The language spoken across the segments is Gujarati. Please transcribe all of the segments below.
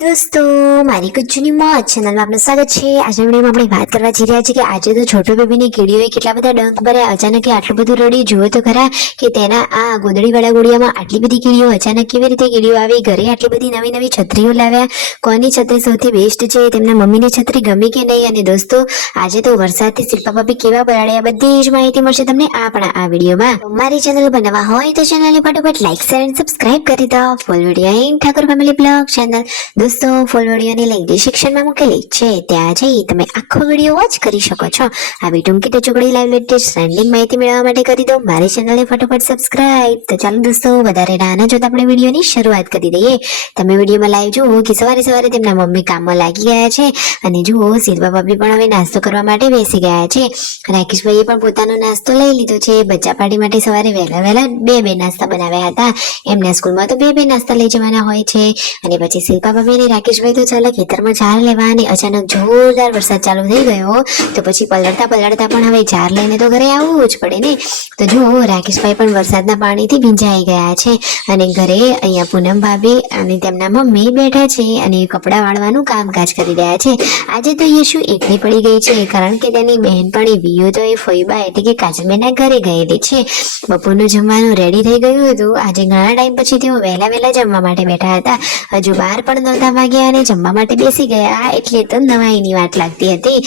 दोस्तों मारी कुछ मौज चैनल में आपने स्वागत है। आज विडियो में बात करवा जी रहा कि आज तो छोटो बेबी ने कीड़ीओए કેટલા બધા ડંખ ભર્યા। અચાનક આટલું બધું રડી જુઓ તો ખરા કે તેના આ ગોદડી વાળા ગોળિયામાં આટલી બધી કીડીઓ અચાનક કેવી રીતે કીડીઓ આવી। ઘરે આટલી બધી નવી નવી છત્રીઓ લાવ્યા। કોની છત્રી સૌથી બેસ્ટ છે, તેમના મમ્મીની છત્રી ગમી કે નહીં। અને દોસ્તો આજે તો વરસાદથી શિલ્પા ભાભી કેવા પલાળ્યા બધી જ માહિતી મળશે તમને આપણા આ વિડીયોમાં। મારી ચેનલ પર નવા હોય તો ચેનલને ફટાફટ લાઈક શેર અને સબસ્ક્રાઇબ કરી દો। Full video and Thakor family blog channel दोस्तों फुल वीडियो लिंक डिस्क्रिप्शन में मूकेली छे, त्यां जई तमे आखो वीडियो वॉच करी शको छो। आवी टूंकी टचुकड़ी लाइव लेटेस्ट ट्रेंडिंग माहिती मेळववा माटे करी दो मारी चेनल ने फटाफट सब्सक्राइब। तो चालो दोस्तों वधारे राह न जोता आपणे वीडियो नी शरूआत करी दઈએ। तमे वीडियो में लाइव जुओ कि सवारे सवारे तेमना मम्मी काममां लागी गया छे अने जुओ शिल्पा भाभी पण हवे नास्तो करवा माटे बेसी गया छे। राकेश भाईए पण पोतानो नास्तो लई लीधो छे। बच्चा पार्टी माटे सवारे वहेला वहेला बे नास्ता बनाव्या हता। एमना स्कूलमां तो बे नास्ता लई जवाना होय छे। अने पछी शिल्पा भाभी અને રાકેશભાઈ તો ચાલે ખેતરમાં ઝાર લેવા અને અચાનક જોરદાર વરસાદ ચાલુ થઈ ગયો તો પછી પલળતા પલળતા પણ હવે ઝાર લઈને તો ઘરે આવવું જ પડે ને। તો જો રાકેશભાઈ પણ વરસાદના પાણીથી ભીંજાઈ ગયા છે અને ઘરે અહીંયા પૂનમ ભાભી અને તેમના મમ્મી બેઠા છે અને કપડાં વાળવાનું કામકાજ કરી રહ્યા છે। આજે તો યશુ એકલી પડી ગઈ છે કારણ કે તેની બહેનપણી વિયો તો એ ફોઈબા એટલે કે કાજલબેનના ઘરે ગયેલી છે। બપોરનું જમવાનું રેડી થઈ ગયું હતું। આજે ઘણા ટાઈમ પછી તેઓ વહેલા વહેલા જમવા માટે બેઠા હતા। હજુ 12 પણ નહોતા વાગ્યા અને જમવા માટે બેસી ગયા એટલે તો નવાઈની વાત લાગતી હતી।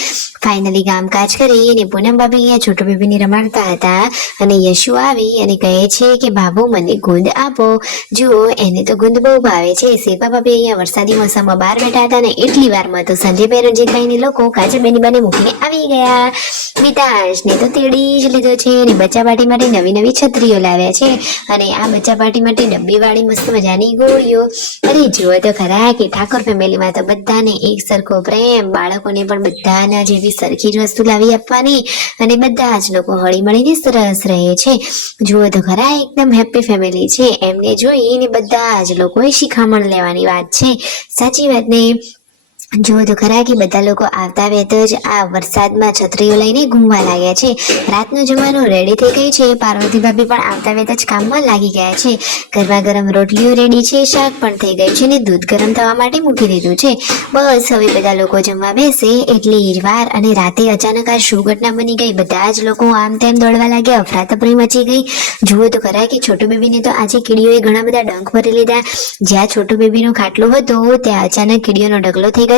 ફાઇનલી કામકાજ કરી અને પૂનમ ભાભી અહીંયા છોટુ બેબીને રમાડતા હતા અને યશુ આવી અને કહે છે કે બાબુ મને ગુંદ આપો। જુઓ એને તો ગુંદ બહુ ભાવે છે। શિલ્પા ભાભી અહીંયા વરસાદી મોસમમાં બહાર બેઠા હતા ને એટલી વારમાં તો સંજયભાઈ રણજીતભાઈને લોકો કાજલબેનની બાને મૂકીને આવી ગયા। મિતાશને તો તેડી જ લીધો છે અને બચ્ચા પાર્ટી માટે નવી નવી છત્રીઓ લાવ્યા છે અને આ બચ્ચા પાર્ટી માટે ડબ્બીવાળી મસ્ત મજાની ગોળીઓ। અરે જુઓ તો ખરા કે ઠાકોર ફેમિલીમાં તો બધાને એક સરખો પ્રેમ, બાળકોને પણ બધાના જેવી સરખી જ વસ્તુ લાવી આપવાની અને બધા જ લોકો હળી મળીને સરસ રહે છે। જુઓ તો ખરા એકદમ હેપી ફેમિલી છે। એમને જોઈને બધા જ લોકોએ શિખામણ લેવાની વાત છે। સાચી વાત ને। જુઓ તો ખરા કે બધા લોકો આવતા વેત જ આ વરસાદમાં છત્રીઓ લઈને ઘૂમવા લાગ્યા છે। રાતનું જમવાનું રેડી થઈ ગયું છે। પાર્વતી ભાભી પણ આવતા વેત જ કામમાં લાગી ગયા છે। ગરમા ગરમ રોટલીઓ રેડી છે, શાક પણ થઈ ગયું છે ને દૂધ ગરમ થવા માટે મૂકી દીધું છે। બસ હવે બધા લોકો જમવા બેસે એટલી જ વાર અને રાતે અચાનક આ શું ઘટના બની ગઈ, બધા જ લોકો આમ તેમ દોડવા લાગ્યા, અફરાતફરી મચી ગઈ। જુઓ તો ખરા કે છોટુ બેબીને તો આજે કીડીઓએ ઘણા બધા ડંખ ભરી લીધા। જ્યાં છોટુ બેબીનો ખાટલો હતો ત્યાં અચાનક કીડીઓનો ઢગલો થઈ ગયો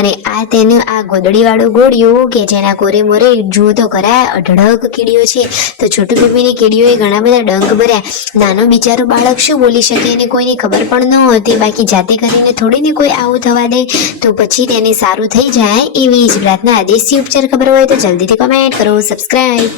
અને આ તેનું આ ગોદડી વાળું ગોળિયું કે જેના કોરે મોરે જુઓ તો ખરા અઢળક કીડીઓ છે। તો છોટુ બેબીની કીડીઓએ ઘણા બધા ડંખ ભર્યા। નાનો બિચારો બાળક શું બોલી શકે અને કોઈને ખબર પણ ન હતી। બાકી જાતે કરીને થોડીને કોઈ આવું થવા દે। તો પછી તેને સારું થઈ જાય એવી જ પ્રાર્થના। દેશી ઉપચાર ખબર હોય તો જલ્દીથી કમેન્ટ કરો, સબસ્ક્રાઇબ।